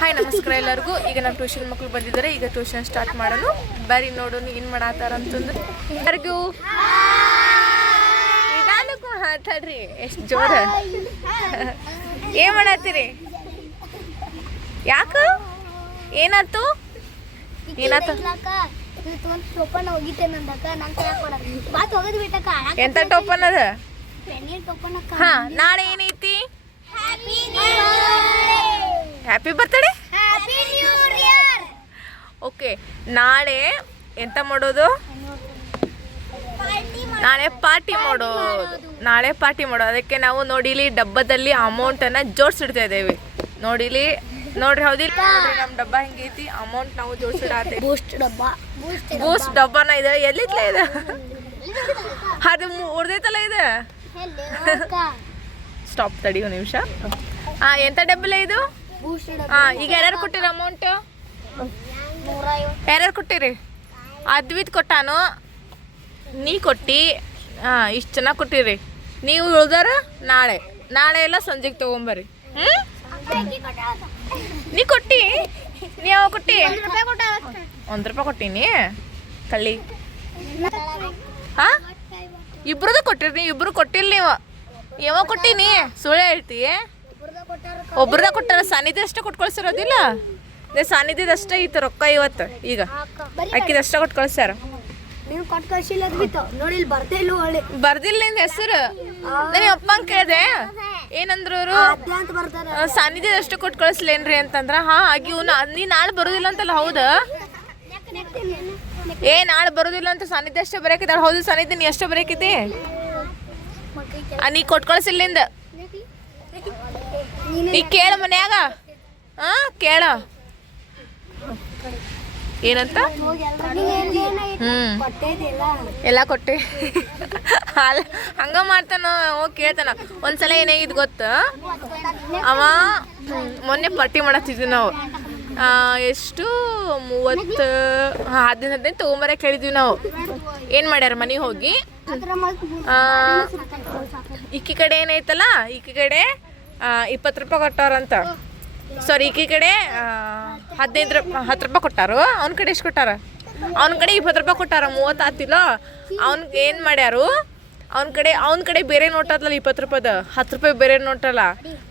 Hi ನಮಸ್ಕಾರ ಎಲ್ಲರಿಗೂ. ಈಗ ನಮ್ಮ ಟ್ಯೂಷನ್ ಮಕ್ಕಳು ಬಂದಿದ್ದಾರೆ. ಈಗ ಟ್ಯೂಷನ್ ಸ್ಟಾರ್ಟ್ ಮಾಡೋಣ. ಬರ್ರಿ ನೋಡೋಣ ಏನು ಮಾಡತ್ತಾರ ಅಂತಂದ್ರೆ. ಎಲ್ಲರಿಗೂ ನಿಧಾನಕ್ಕೂ ಮಾತಾಡ್ರಿ, ಎಷ್ಟು ಜೋರ. ಏನು ಮಾಡತ್ತೀರಿ? ಯಾಕ ಏನಾಯ್ತು? ಏನಾಯ್ತು? ಎಂತ ಟೋಪನ್ ಅದ? ಹಾ, ನಾಳೆ ಏನೈತಿ? Happy birthday. ಓಕೆ, ನಾಳೆ ಎಂತ ಮಾಡೋದು? ನಾಳೆ ಪಾರ್ಟಿ ಮಾಡೋದು. ಅದಕ್ಕೆ ನಾವು ನೋಡಿಲಿ ಡಬ್ಬದಲ್ಲಿ ಅಮೌಂಟನ್ನು ಜೋಡಿಸಿಡ್ತಾ ಇದ್ದೇವೆ. ನೋಡಿಲಿ, ನೋಡ್ರಿ, ಹೌದಿಲ್ಲ? ನೋಡ್ರಿ ನಮ್ಮ ಡಬ್ಬ ಹೆಂಗೈತಿ. ಅಮೌಂಟ್ ನಾವು ಜೋಡಿಸಿಡತ್ತೆ. ಬೂಸ್ಟ್ ಡಬ್ಬನ ಇದೆ. ಎಲ್ಲಿತ್ಲ ಇದೆ? ಅದು ಉರ್ದೈತಲ್ಲ ಇದೆ. ಸ್ಟಾಪ್, ತಡಿ ಒಂದು ನಿಮಿಷ. ಎಂತ ಡಬ್ಬಲ್ಲ ಇದು? ಈಗ ಯಾರ್ಯಾರು ಕೊಟ್ಟಿರಿ ಅಮೌಂಟ್? ಯಾರ್ಯಾರು ಕೊಟ್ಟಿರಿ? ಅದ್ವಿತ್ ಕೊಟ್ಟಾನು, ನೀ ಕೊಟ್ಟಿ. ಇಷ್ಟು ಚೆನ್ನಾಗಿ ಕೊಟ್ಟಿರಿ. ನೀವು ಉಳ್ದಾರ ನಾಳೆ ಎಲ್ಲ ಸಂಜೆಗೆ ತೊಗೊಂಬರ್ರಿ. ನೀ ಕೊಟ್ಟಿ? ನೀ ಯಾವ ಕೊಟ್ಟಿ? ₹1 ಕೊಟ್ಟೀನಿ. ಕಳ್ಳಿ. ಇಬ್ರದ್ದು ಕೊಟ್ಟಿರಿ. ನೀವು ಇಬ್ರು ಕೊಟ್ಟಿಲ್ಲ. ನೀವು ಯಾವಾಗ ಕೊಟ್ಟೀನಿ? ಸುಳ್ಳು ಹೇಳ್ತಿ. ಒಬ್ರದ ಕೊಟ್ಟಾರ. ಸಾನಿಧ್ಯ ಅಷ್ಟೇ ಕೊಟ್ಟು ಕಳ್ಸಿರೋದಿಲ್ಲ. ಸಾನಿಧ್ಯದಷ್ಟೇ ಇತ್ತು ರೊಕ್ಕ ಇವತ್ತು. ಈಗ ಅಕ್ಕಿದಷ್ಟೇ ಕೊಟ್ಟು ಕಳ್ಸ್ಯಾರ. ಬರ್ದಿಲ್ಲ ನಿನ್ ಹೆಸರು. ನನ್ನ ಅಪ್ಪಂಗೆ ಕೇಳಿದೆ, ಏನಂದ್ರು ಅವರು? ಸಾನಿಧ್ಯದಷ್ಟು ಕೊಟ್ಟು ಕಳಿಸ್ಲೇನ್ರಿ ಅಂತಂದ್ರ. ಆಗಿ ನೀ ನಾಳೆ ಬರೋದಿಲ್ಲ ಅಂತಲ್ಲ? ಹೌದಾ? ನಾಳೆ ಬರೋದಿಲ್ಲ ಅಂತ ಸಾನಿಧ್ಯ ಅಷ್ಟೇ ಬರೇಕಿದ್ದಾಳೆ. ಹೌದು ಸಾನಿಧ್ಯ, ನೀ ಅಷ್ಟೇ ಬರೇಕಿದ್ದಿ. ನೀ ಕೊಟ್ಟು ಕಳಿಸಿಲ್ಲಿಂದ. ನೀ ಕೇಳ ಮನ್ಯಾಗ. ಕೇಳ ಏನಂತ. ಎಲ್ಲ ಕೊಟ್ಟೆ. ಹಂಗ ಮಾಡ್ತಾನ, ಹೋಗಿ ಕೇಳ್ತಾನ. ಒಂದ್ಸಲ ಏನಾಗಿದ್ ಗೊತ್ತ? ಅವ ಮೊನ್ನೆ ಪಾರ್ಟಿ ಮಾಡತ್ತಿದ್ವಿ ನಾವು. ಎಷ್ಟು 15 ತೊಗೊಂಬರಕ್ಕೆ ಹೇಳಿದ್ವಿ ನಾವು. ಏನು ಮಾಡ್ಯಾರ? ಮನೆಗೆ ಹೋಗಿ ಈಕಿ ಕಡೆ ಏನೈತಲ್ಲ, ಈಕಿ ಕಡೆ ₹20 ಕೊಟ್ಟಾರಂತ. ಸಾರಿ, ಈಕಿ ಕಡೆ 10 ರೂಪಾಯಿ ಕೊಟ್ಟಾರು. ಅವ್ನ ಕಡೆ ಎಷ್ಟು ಕೊಟ್ಟಾರ? ಅವ್ನ ಕಡೆ ₹20 ಕೊಟ್ಟಾರ. 30 ಆತಿಲ್ಲ. ಅವ್ನಿಗೆ ಏನು ಮಾಡ್ಯಾರು? ಅವ್ನ ಕಡೆ ಬೇರೆ ನೋಟ್ ಆತಲ್ಲ, ₹20, ₹10 ಬೇರೆ ನೋಟಲ್ಲ.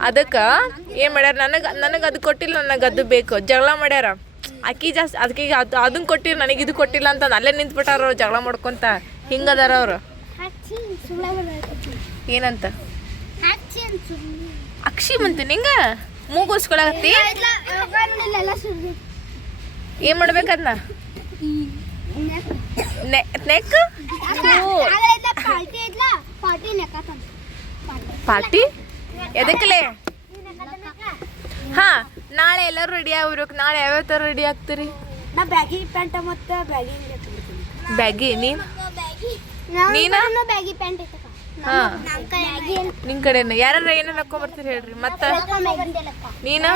ಅದಕ್ಕೆ ಏನು ಮಾಡ್ಯಾರ? ನನಗೆ ಅದು ಕೊಟ್ಟಿಲ್ಲ, ನನಗೆ ಅದು ಬೇಕು. ಜಗಳ ಮಾಡ್ಯಾರ. ಅಕ್ಕಿ ಜಾಸ್ತಿ, ಅದಕ್ಕೆ ಅದನ್ನ ಕೊಟ್ಟಿರಿ, ನನಗೆ ಇದು ಕೊಟ್ಟಿಲ್ಲ ಅಂತ ಅಲ್ಲೇ ನಿಂತ್ಬಿಟ್ಟಾರ ಅವ್ರು ಜಗಳ ಮಾಡ್ಕೊತ. ಹಿಂಗದಾರ ಅವರು. ಏನಂತ? ಅಕ್ಷಿ ಬಂತು ನಿಂಗ ಮೂಗೋಸ್ಕೊಳಕತ್ತಿ. ಏನು ಮಾಡ್ಬೇಕದ್ನ? Neck party ಎದಕ್ಕಲೇ? ನಾಳೆ ಎಲ್ಲರೂ ರೆಡಿ ಆಗ್ಬೇಕು. ನಾಳೆ ಯಾವ್ಯಾವ ಥರ ರೆಡಿ ಆಗ್ತೀರಿ? ಬ್ಯಾಗಿ ಪ್ಯಾಂಟ್ ಮತ್ತು ಬ್ಯಾಗಿ. ನೀನು ಬ್ಯಾಗಿ ಪ್ಯಾಂಟ್. ನಿನ್ ಕಡೆ ಯಾರು ಏನೇನು ಹಾಕೊಂಡ್ಬರ್ತೀರಿ ಹೇಳ್ರಿ. ಮತ್ತ ನೀನು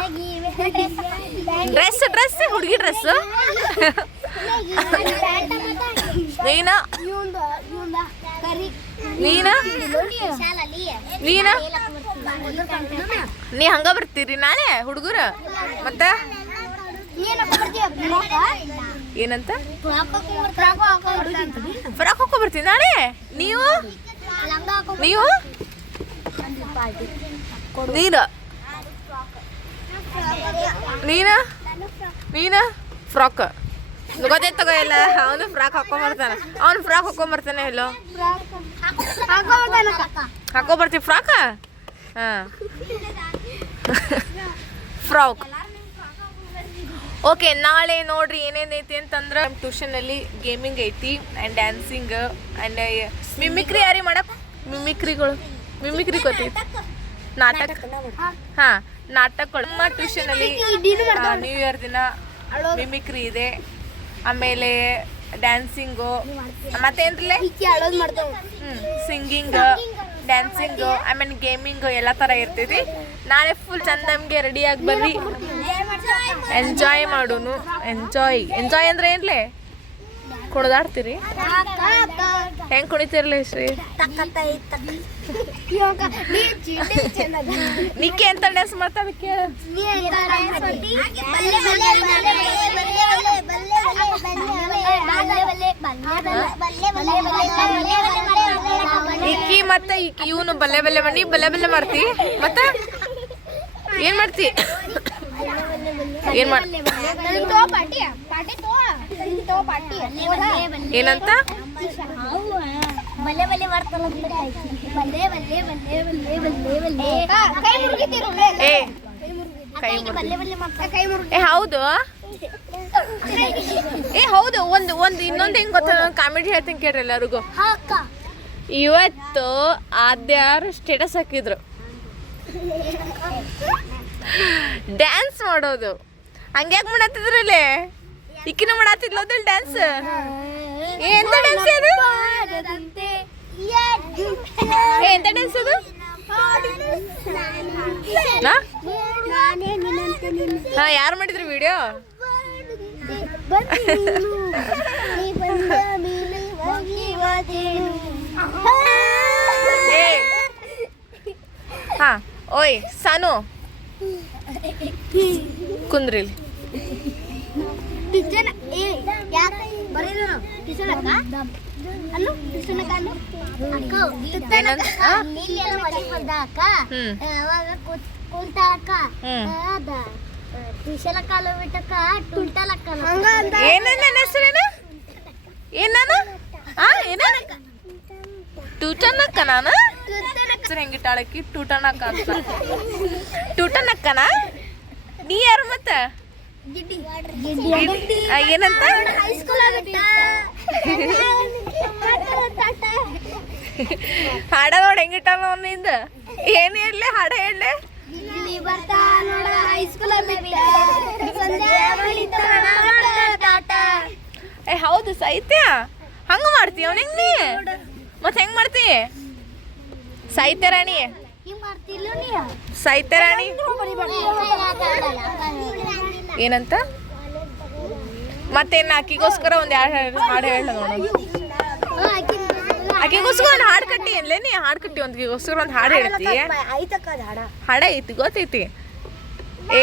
ಡ್ರೆಸ್ ಹುಡುಗಿ ಡ್ರೆಸ್. ನೀ ಹಂಗ ಬರ್ತೀರಿ ನಾಳೆ ಹುಡುಗರ? ಮತ್ತ ಏನಂತ? ಫ್ರಾಕ್ ಹಾಕೊಂಡ್ಬರ್ತೀನಿ ನಾಳೆ. ನೀವು ನೀನು ಫ್ರಾಕ್ ಗೊತ್ತೇ ತಗೋ. ಎಲ್ಲ ಅವನು ಫ್ರಾಕ್ ಹಾಕೊಂಬರ್ತಾನೆ. ಎಲ್ಲೋ ಹಾಕೊಂಬರ್ತೀವಿ ಫ್ರಾಕ್. ಫ್ರಾಕ್. ಓಕೆ, ನಾಳೆ ನೋಡ್ರಿ ಏನೇನೈತಿ ಅಂತಂದ್ರೆ ನಮ್ಮ ಟ್ಯೂಷನಲ್ಲಿ ಗೇಮಿಂಗ್ ಐತಿ ಆ್ಯಂಡ್ ಡ್ಯಾನ್ಸಿಂಗ್ ಆ್ಯಂಡ್ ಮಿಮಿಕ್ರಿ. ಯಾರಿ ಮಾಡಕ್ಕೆ ಮಿಮಿಕ್ರಿ ಗೊತ್ತೈತಿ? ನಾಟಕಗಳು. ನಮ್ಮ ಟ್ಯೂಷನಲ್ಲಿ ನ್ಯೂ ಇಯರ್ ದಿನ ಮಿಮಿಕ್ರಿ ಇದೆ. ಆಮೇಲೆ ಡ್ಯಾನ್ಸಿಂಗು, ಮತ್ತೇನ್ರಲ್ಲೇ ಸಿಂಗಿಂಗ್, ಡ್ಯಾನ್ಸಿಂಗು, ಆಮೇಲೆ ಗೇಮಿಂಗು ಎಲ್ಲ ಥರ ಇರ್ತೈತಿ. ನಾಳೆ ಫುಲ್ ಚಂದಮ್ಗೆ ರೆಡಿಯಾಗಿ ಬರ್ರಿ. ಎಂಜಾಯ್ ಮಾಡೋನು. ಎಂಜಾಯ್ ಅಂದ್ರೆ ಏನ್ಲೇ? ಕುಣಿದಾಡ್ತೀರಿ? ಹೆಂಗೆ ಕುಣಿತೀರಲ್ಲ ಶ್ರೀ? ನಿಕ್ಕಿ ಎಂತ ಡ್ಯಾನ್ಸ್ ಮಾಡ್ತಾವ ಕೇಳು. ಇಕ್ಕಿ ಮತ್ತೆ ಇವನು ಬಲ್ಲೆ ಬಲ್ಲೆ ಬನ್ನಿ ಬಲ್ಲೆ ಬಲ್ಲೆ ಮಾಡ್ತಿ ಮತ್ತೆ ಏನ್ ಮಾಡ್ತಿ ಏನ್ ಮಾಡ್ ಏನಂತ ಬಲ್ಲೆ ಬಲ್ಲೆ ಮಾಡ್ತಾರ ಬಲ್ಲೆ ಬಲ್ಲೆ ಬಲ್ಲೆ ಬಲ್ಲೆ ಬಲ್ಲೆ ಬಲ್ಲೆ ಕೈ ಮುರುಗಿತಿರು ಏ ಕೈ ಬಲ್ಲೆ ಬಲ್ಲೆ ಮಾಡ್ತಾರ ಕೈ ಮುರುಗಿ. ಏ ಹೌದು ಏ ಹೌದು ಒಂದು ಇನ್ನೊಂದು ಹೆಂಗ್ ಗೊತ್ತ ಕಾಮಿಡಿ ಹೇಳ್ತೀನಿ ಕೇಳ್ರಿ ಎಲ್ಲರಿಗೂ. ಅಕ್ಕ ಇವತ್ತು ಆದ್ಯಾರು ಸ್ಟೇಟಸ್ ಹಾಕಿದ್ರು ಡ್ಯಾನ್ಸ್ ಮಾಡೋದು. ಹಂಗ್ಯಾಕ್ ಮಾಡತ್ತಿದ್ರಲ್ಲಿ ಇಕ್ಕಿನ ಮಾಡತ್ತಿದ್ಲೋದಿಲ್ಲ ಡ್ಯಾನ್ಸ್. ಎಂತ ಡ್ಯಾನ್ಸ್ ಅದು ಎಂತ ಡ್ಯಾನ್ಸ್ ಅದು ಹಾ ಯಾರು ಮಾಡಿದ್ರು ವಿಡಿಯೋ? ಏ ಹಾ ಓಯ್ ಸಾನು ಕುಂದ್ರಿಲಿ. ಏನೇನ ಹೆಸರೇನು ಏನಾನು ಟೂಟನಕ್ಕ ನಾನು ಹೆಸರು ಹೆಂಗಿಟ್ಟಾಳಕ್ಕಿ ಟೂಟನಕ್ಕ ಅಂತ. ಟೂಟನಕ್ಕನ ನೀ ಯಾರು ಮತ್ತ ಏನಂತ ಹಾಡ ನೋಡಿ ಹೆಂಗಿಟ್ಟಾನ ಅವನಿಂದ. ಏನ್ ಹೇಳಲೆ ಹಾಡ ಹೇಳಲೆ? ಏ ಹೌದು ಸಾಹಿತ್ಯ ಹಂಗ ಮಾಡ್ತೀಯ ಅವನಿಗೆ ನೀ ಮತ್ತೆ ಹೆಂಗ್ ಮಾಡ್ತಿ? ಸಾಹಿತ್ಯ ರಾಣಿ ಸಾಹಿತ್ಯ ರಾಣಿ ಏನಂತ ಮತ್ತೇನು ಆಕಿಗೋಸ್ಕರ ಒಂದು ಹಾಡು ಹೇಳ ನೋಡು. ಆಕಿಗೋಸ್ಕರ ಒಂದು ಹಾಡು ಕಟ್ಟಿ ಅಲ್ಲೇ ನೀ ಹಾಡು ಕಟ್ಟಿ ಒಂದ್ಗೋಸ್ಕರ ಒಂದು ಹಾಡು ಹೇಳ್ತಿ. ಹಾಡ ಐತಿ ಗೊತ್ತೈತಿ. ಏ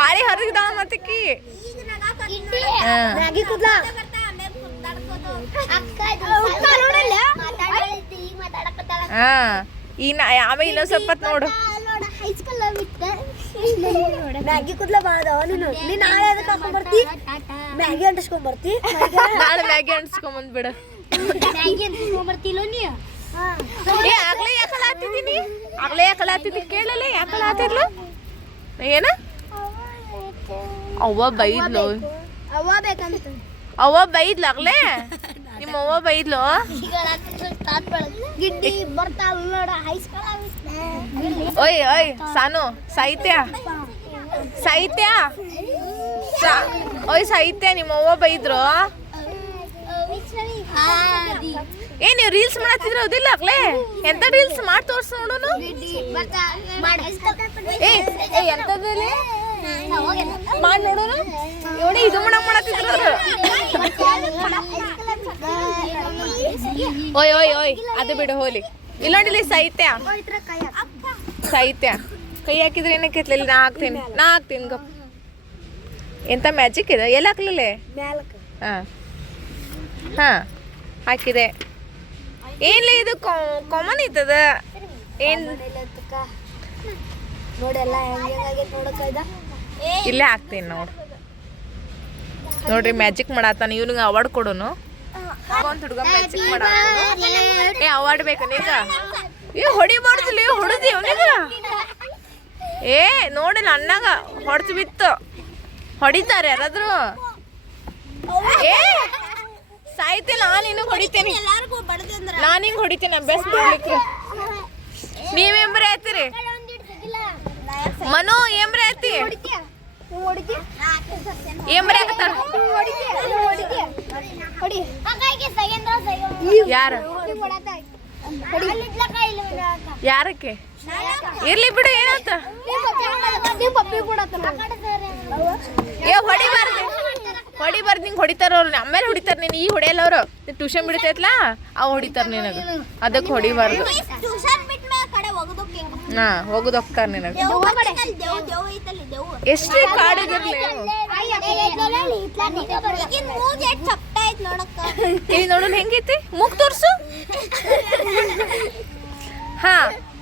ಹಾಡಿ ಹರಿದಾಳ ಮತ್ತಕ್ಕಿ ಹಾ ಇನ್ನ ಆಮೇಲೆ ಇನ್ನೊಂದ್ ಸ್ವಲ್ಪ ನೋಡು. ಮ್ಯಾಗಿ ಕುದ್ಲ ಬಾಳದವ ನೀನು ನಾಳೆ ಅದಕ್ಕೆ ಹಾಕೊಂಡ್ ಬರ್ತಿ ಮ್ಯಾಗಿ ಅಂಟಿಸ್ಕೊಂಡ್ ಬರ್ತಿ. ನಾಳೆ ಮ್ಯಾಗಿ ಅಂಟಿಸ್ಕೊಂಡ್ ಬಿಡ. ಮ್ಯಾಗಿ ಅಂಟಿಸ್ಕೊಂಡ್ ಬರ್ತಿಲ್ಲ ನೀ? ಏ ಆಗ್ಲೇ ಯಾಕಲ ಆತಿದ್ದೀನಿ ಆಗ್ಲೇ ಯಾಕಲ ಆತಿದ್ದಿ ಕೇಳಲ್ಲ ಯಾಕಲ ಆತಿದ್ಲು ಏನ ಅವ್ವ ಬೈದ್ಲು ಅವ್ವ ಬೇಕಂತ ಅವ್ವ ಬೈದ್ಲು ಆಗ್ಲೇ ನಿಮ್ಮ ಅವ್ವ ಬೈದ್ಲು. ಗಿಡ್ಡಿ ಬರ್ತಾವ ನೋಡ ಓಯ್ ಓಯ್ ಸಾನು ಸಾಹಿತ್ಯ ಸಾಹಿತ್ಯ ಓಯ್ ಸಾಹಿತ್ಯ ನಿಮ್ಮ ಅವ್ವ ಬೈದ್ರು. ಏ ನೀವು ರೀಲ್ಸ್ ಮಾಡತ್ತಿದ್ರ ಹೌದಿಲ್ಲ ಆಗ್ಲೇ? ಎಂತ ರೀಲ್ಸ್ ಮಾಡಿ ತೋರ್ಸ ನೋಡೋನು. ಏ ಎಂತದಲ್ಲಿ ಮಾಡಿ ನೋಡೋನು ನೋಡಿ ಇದು ಮಾಡತ್ತಿದ್ರು ಅವ್ರು. ಓಯ್ ಓಯ್ ಓಯ್ ಅದು ಬಿಡು ಹೋಲಿ. ಇಲ್ಲ ನೋಡಿಲಿ ಸಾಹಿತ್ಯ ಸಾಹಿತ್ಯ ಕೈ ಹಾಕಿದ್ರೆ ಏನಕ್ಕೆ ನಾ ಹಾಕ್ತೀನಿ ಗಪ್. ಎಂತ ಮ್ಯಾಜಿಕ್ ಇದೆ ಎಲ್ಲ ಹಾಕ್ಲಲ್ಲೇ? ಹಾಂ ಹಾಂ ಹಾಕಿದೆ. ಏನ್ಲಿ ಇದು ಕಾಮನ್ ಐತದ ಏನು ಇಲ್ಲೇ ಹಾಕ್ತೀನಿ ನೋಡ್ರಿ ಮ್ಯಾಜಿಕ್ ಮಾಡತ್ತಾನ. ಇವ್ನಿಗೆ ಅವಾರ್ಡ್ ಕೊಡೋನು ಒಂದು ಹುಡುಗ ಮ್ಯಾಜಿಕ್ ಮಾಡತ್ತಾನ. ಏ ಅವಾರ್ಡ್ ಬೇಕು ನೀಗ? ಏ ಹೊಡಿಬಾರ್ದಿಲ್ಲ ಹೊಡೆದಿ ಅವನಿಗ. ಏ ನೋಡಿಲ್ಲ ಅಣ್ಣಾಗ ಹೊಡ್ತು ಬಿತ್ತು ಹೊಡಿತಾರೆ ಯಾರಾದ್ರು. ಏ ಸಾಯ್ತಿ ನಾನು ನಿನಗೆ ಹೊಡಿತೇನೆ ನಾನು ಹಿಂಗೆ ಹೊಡಿತೀನಿ ಅಭ್ಯಾಸ ಮಾಡ್ಲಿಕ್ಕೆ. ನೀವೇಂಬ್ರೆ ಆಯ್ತೀರಿ ಮನು ಏಂಬ್ರೆ ಆಯ್ತಿ ಏಂಬ್ರೆ ಆಗತ್ತಾರ ಯಾರು ಯಾರಕ್ಕೆ ಇರ್ಲಿ ಬಿಡು ಏನಾತ ಏ ಹೊಡಿಬಾರ್ದು ಹೊಡಿಬಾರ್ದು ನಿಂಗೆ ಹೊಡಿತಾರ ಅವ್ರು ಆಮೇಲೆ ಹೊಡಿತಾರೆ ನೀನು ಈಗ ಹೊಡೆಯಲ್ಲ ಅವರು ಟ್ಯೂಷನ್ ಬಿಡ್ತೈತ್ಲಾ ಅವು ಹೊಡಿತಾರೆ ನಿನಗೆ ಅದಕ್ಕೆ ಹೊಡಿಬಾರ್ದು ಹೋಗುದು ಹೋಗ್ತಾರೆ ನಿನಗೆ ಎಷ್ಟೇ ಕಾಡಿಗಿರ್ಲಿ ಇಲ್ಲಿ ನೋಡೋಣ ಹೆಂಗೈತಿ ಮೂಗ್ ತೋರ್ಸು ಹಾ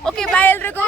ಓಕೆ ಬಾಯ್ ಎಲ್ರಿಗೂ